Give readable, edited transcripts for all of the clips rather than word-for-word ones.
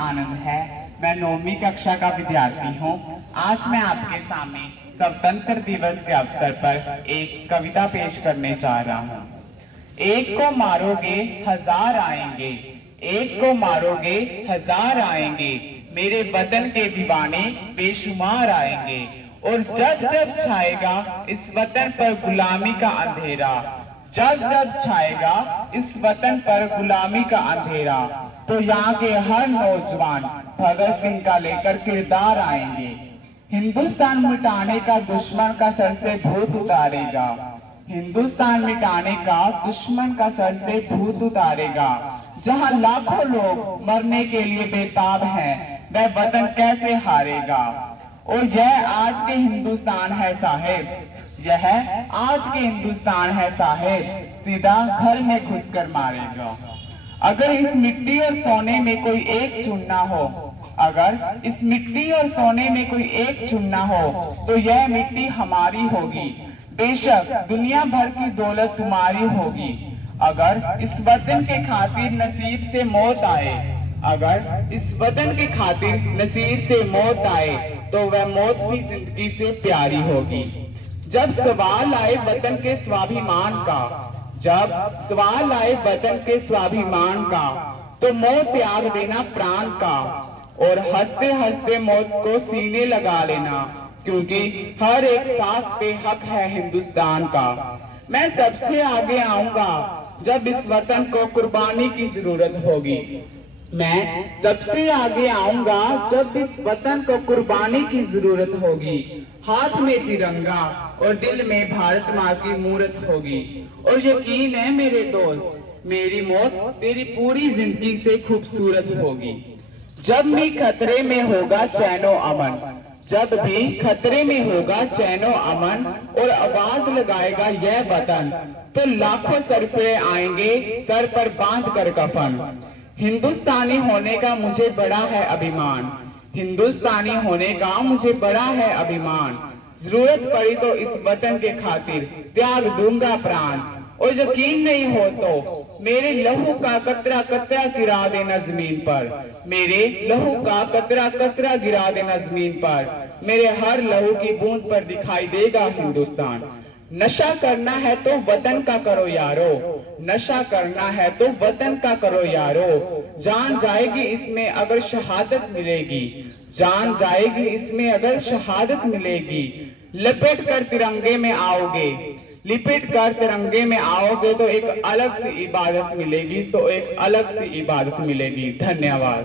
आनंद है। मैं 9वीं कक्षा का विद्यार्थी हूँ। आज मैं आपके सामने स्वतंत्र दिवस के अवसर पर एक कविता पेश करने जा रहा हूँ। एक को मारोगे हजार आएंगे, एक को मारोगे हजार आएंगे, मेरे वतन के दीवाने बेशुमार आएंगे। और जब जब छाएगा इस वतन पर गुलामी का अंधेरा, जब जब छाएगा इस वतन पर गुलामी का अंधेरा, तो यहाँ के हर नौजवान भगत सिंह का लेकर किरदार आएंगे। हिंदुस्तान मिटाने का दुश्मन का सर से भूत उतारेगा, हिंदुस्तान मिटाने का दुश्मन का सर से भूत उतारेगा। जहाँ लाखों लोग मरने के लिए बेताब हैं, वह वतन कैसे हारेगा। और यह आज के हिंदुस्तान है साहेब, यह आज के हिंदुस्तान है साहेब, सीधा घर में घुसकर मारेगा। अगर इस मिट्टी और सोने में कोई एक चुनना हो, अगर इस मिट्टी और सोने में कोई एक चुनना हो, तो यह मिट्टी हमारी होगी। बेशक दुनिया भर की दौलत तुम्हारी होगी। अगर इस वतन के खातिर नसीब से मौत आए, अगर इस वतन के खातिर नसीब से मौत आए, तो वह मौत भी जिंदगी से प्यारी होगी। जब सवाल आए वतन के स्वाभिमान का, जब सवाल आए वतन के स्वाभिमान का, तो मौत त्याग देना प्राण का, और हंसते हंसते मौत को सीने लगा लेना, क्योंकि हर एक सांस पे हक है हिंदुस्तान का। मैं सबसे आगे आऊंगा जब इस वतन को कुर्बानी की जरूरत होगी, मैं सबसे आगे आऊंगा जब इस वतन को कुर्बानी की जरूरत होगी। हाथ में तिरंगा और दिल में भारत माँ की मूरत होगी। और यकीन है मेरे दोस्त, मेरी मौत तेरी पूरी जिंदगी से खूबसूरत होगी। जब भी खतरे में होगा चैनो अमन, जब भी खतरे में होगा चैनो अमन, और आवाज लगाएगा यह वतन, तो लाखों सर पे आएंगे सर पर बांध कर कफन। हिंदुस्तानी होने का मुझे बड़ा है अभिमान, हिंदुस्तानी होने का मुझे बड़ा है अभिमान। जरूरत पड़ी तो इस वतन के खातिर त्याग दूंगा प्राण। और यकीन नहीं हो तो मेरे लहू का कतरा कतरा गिरा देना जमीन पर, मेरे लहू का कतरा कतरा गिरा देना जमीन पर, मेरे हर लहू की बूंद पर दिखाई देगा हिंदुस्तान। नशा करना है तो वतन का करो यारो, नशा करना है तो वतन का करो यारो। जान जाएगी इसमें अगर शहादत मिलेगी, जान जाएगी इसमें अगर शहादत मिलेगी। लपेट कर तिरंगे में आओगे, लिपट कर तिरंगे में आओगे, तो एक अलग सी इबादत मिलेगी, तो एक अलग सी इबादत मिलेगी। धन्यवाद।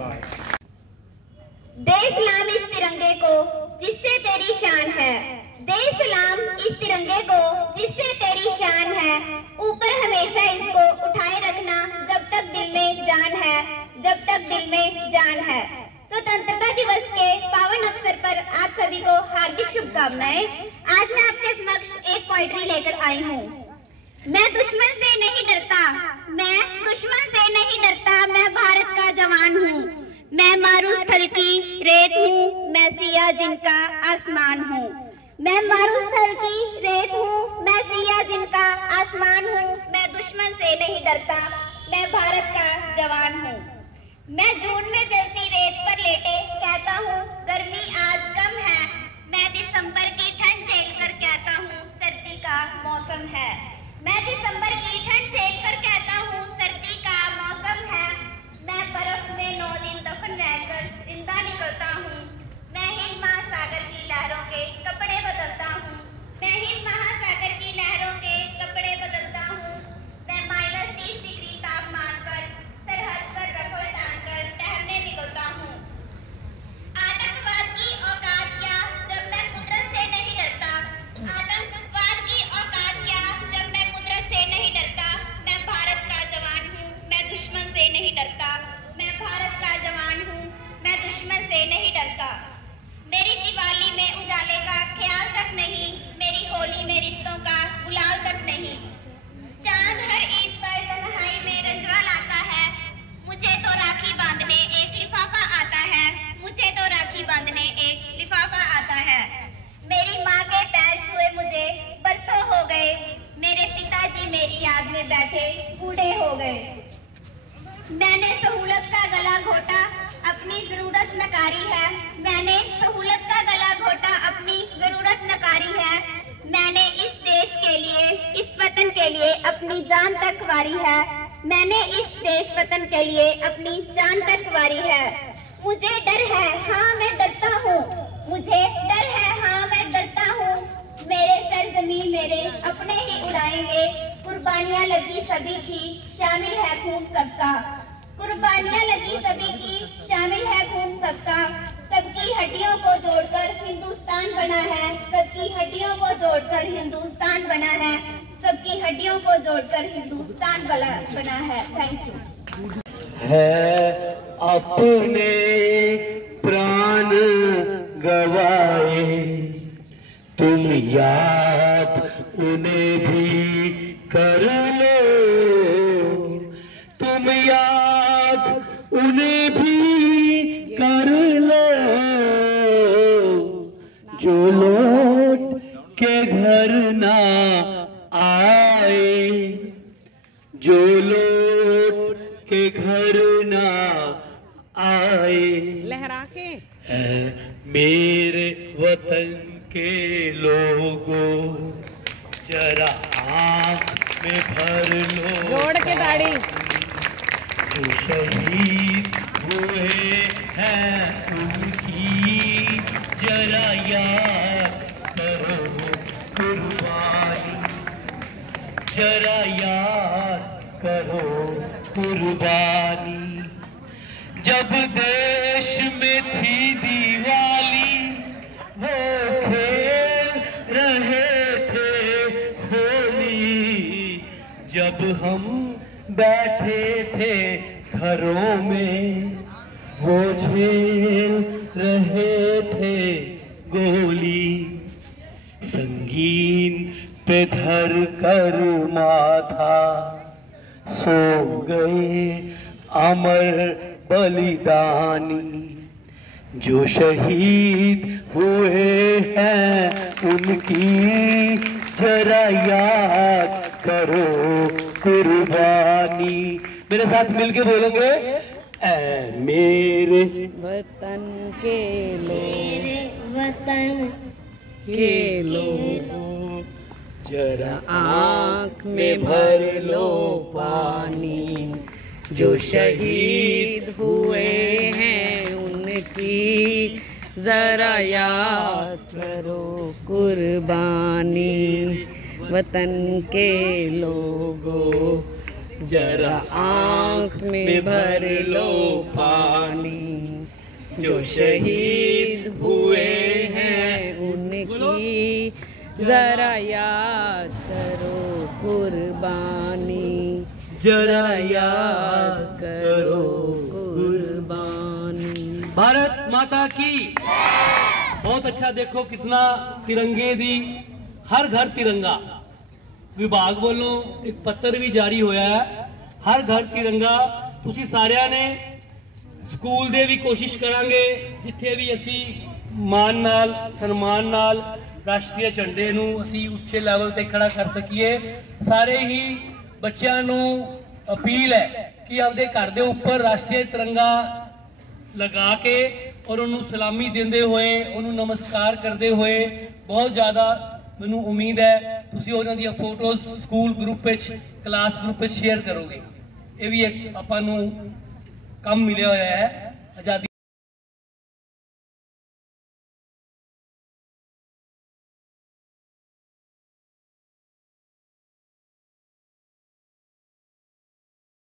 दे सलाम इस तिरंगे को जिससे तेरी शान है, दे सलाम इस तिरंगे को जिससे तेरी शान है। ऊपर हमेशा इसको उठाए रखना जब तक दिल में जान है, जब तक दिल में जान है। स्वतंत्रता दिवस के पावन अवसर पर आप सभी को हार्दिक शुभकामनाएं। आज मैं आपके समक्ष एक पोइट्री लेकर आई हूँ। मैं दुश्मन से नहीं डरता, मैं दुश्मन से नहीं डरता, मैं भारत का जवान हूँ। मैं मारूस्थल की रेत हूँ, मैं सिया जिनका आसमान हूँ। मैं मारूस्थल की रेत हूँ, मैं सिया जिनका आसमान हूँ। मैं दुश्मन से नहीं डरता, मैं भारत का जवान हूँ। मैं जून में जलती रेत पर लेटे कहता हूँ गर्मी आज कम है, मैं दिसंबर की ठंड झेल कर कहता हूँ सर्दी का मौसम है। मैं दिसंबर की ठंड झेल कर कहता हूँ सर्दी का मौसम है। मैं बर्फ में 9 दिन दफन रहकर जिंदा निकलता हूँ। मैं हिंद महासागर की लहरों के कपड़े बदलता हूँ, मैं हिंद महासागर की लहरों के कपड़े बदलता हूँ। मैं -30 डिग्री तापमान पर सरहद पर रफल टांगकर टहलने निकलता हूँ। आतंकवाद की औकात क्या जब मैं कुदरत से नहीं डरता, आतंकवाद की औकात क्या जब मैं कुदरत से नहीं डरता। मैं भारत का जवान हूँ, मैं दुश्मन से नहीं डरता, मैं भारत का जवान हूँ, मैं दुश्मन से नहीं डरता। मेरी दिवाली में उजाले का ख्याल तक नहीं, मेरी होली में रिश्तों का गुलाल तक नहीं। चांद हर ईद पर तन्हाई में रजवा लाता है, मुझे तो राखी बांधने एक लिफाफा आता है, मुझे तो राखी बांधने एक लिफाफा आता है। मेरी माँ के पैर छुए मुझे बरसों हो गए, मेरे पिताजी मेरी याद में बैठे बूढ़े हो गए। मैंने सहूलत का गला घोटा, अपनी मैंने इस देश वतन के लिए अपनी जान तक वारी है। मुझे डर है, हाँ मैं डरता हूँ, मुझे डर है, हाँ मैं डरता हूँ। मेरे सरजमीन मेरे अपने ही उड़ाएंगे, कुर्बानियाँ लगी सभी की, शामिल है खून सबका। कुर्बानियाँ लगी सभी की, शामिल है खून सबका। सबकी हड्डियों को जोड़कर हिंदुस्तान बना है, सबकी हड्डियों को जोड़कर हिंदुस्तान बना है, सबकी हड्डियों को जोड़कर हिंदुस्तान बना है। Thank you. है अपने प्राण गवाए, तुम याद उन्हें भी कर लो, तुम याद उन्हें भी कर लो, जो लौट के घर ना आए, जो लौट के घर ना आए। लहरा के है मेरे वतन के लोगों, जरा आँख में भर लो, जोड़ के दाढ़ी, जो शहीद हुए हैं उनकी जरा याद करो कुर्बानी, जरा याद करो कुर्बानी। जब देश में थी दिवाली, वो खेल रहे थे होली, जब हम बैठे थे घरों में, वो झेल रहे थे गोली। संगीन पे धर कर माथा सो गए अमर बलिदानी, जो शहीद हुए हैं उनकी जरा याद करो कुर्बानी। मेरे साथ मिलके बोलेंगे, ऐ मेरे वतन के लोग, वतन के लोग, जरा आँख में भर लो पानी, जो शहीद हुए हैं उनकी जरा याद करो कुर्बानी। वतन के लोगों, जरा आँख में भर लो पानी, जो शहीद हुए हैं उनकी जरा याद करो कुर्बानी, जरा याद करो कुर्बानी। भारत माता की बहुत अच्छा। देखो कितना तिरंगे दी, हर घर तिरंगा विभाग वालों एक पत्र भी जारी होया है, हर घर तिरंगा। तुसी सारिਆਂ ने स्कूल दे भी कोशिश करांगे जिथे भी असी मान नाल सन्मान नाल राष्ट्रीय झंडे नूं असी उच्चे लेवल ते खड़ा कर सकीए। सारे ही बच्चों नूं अपील है कि आपदे घर दे उपर राष्ट्रीय तिरंगा लगा के और उन्होंने सलामी देंदे हुए, उन्होंने नमस्कार करते हुए बहुत ज़्यादा मैनू उम्मीद है तुसी उन्हां दी photos school group class group share करोगे। ये भी एक आपां नूं काम मिलिया होया है आज़ादी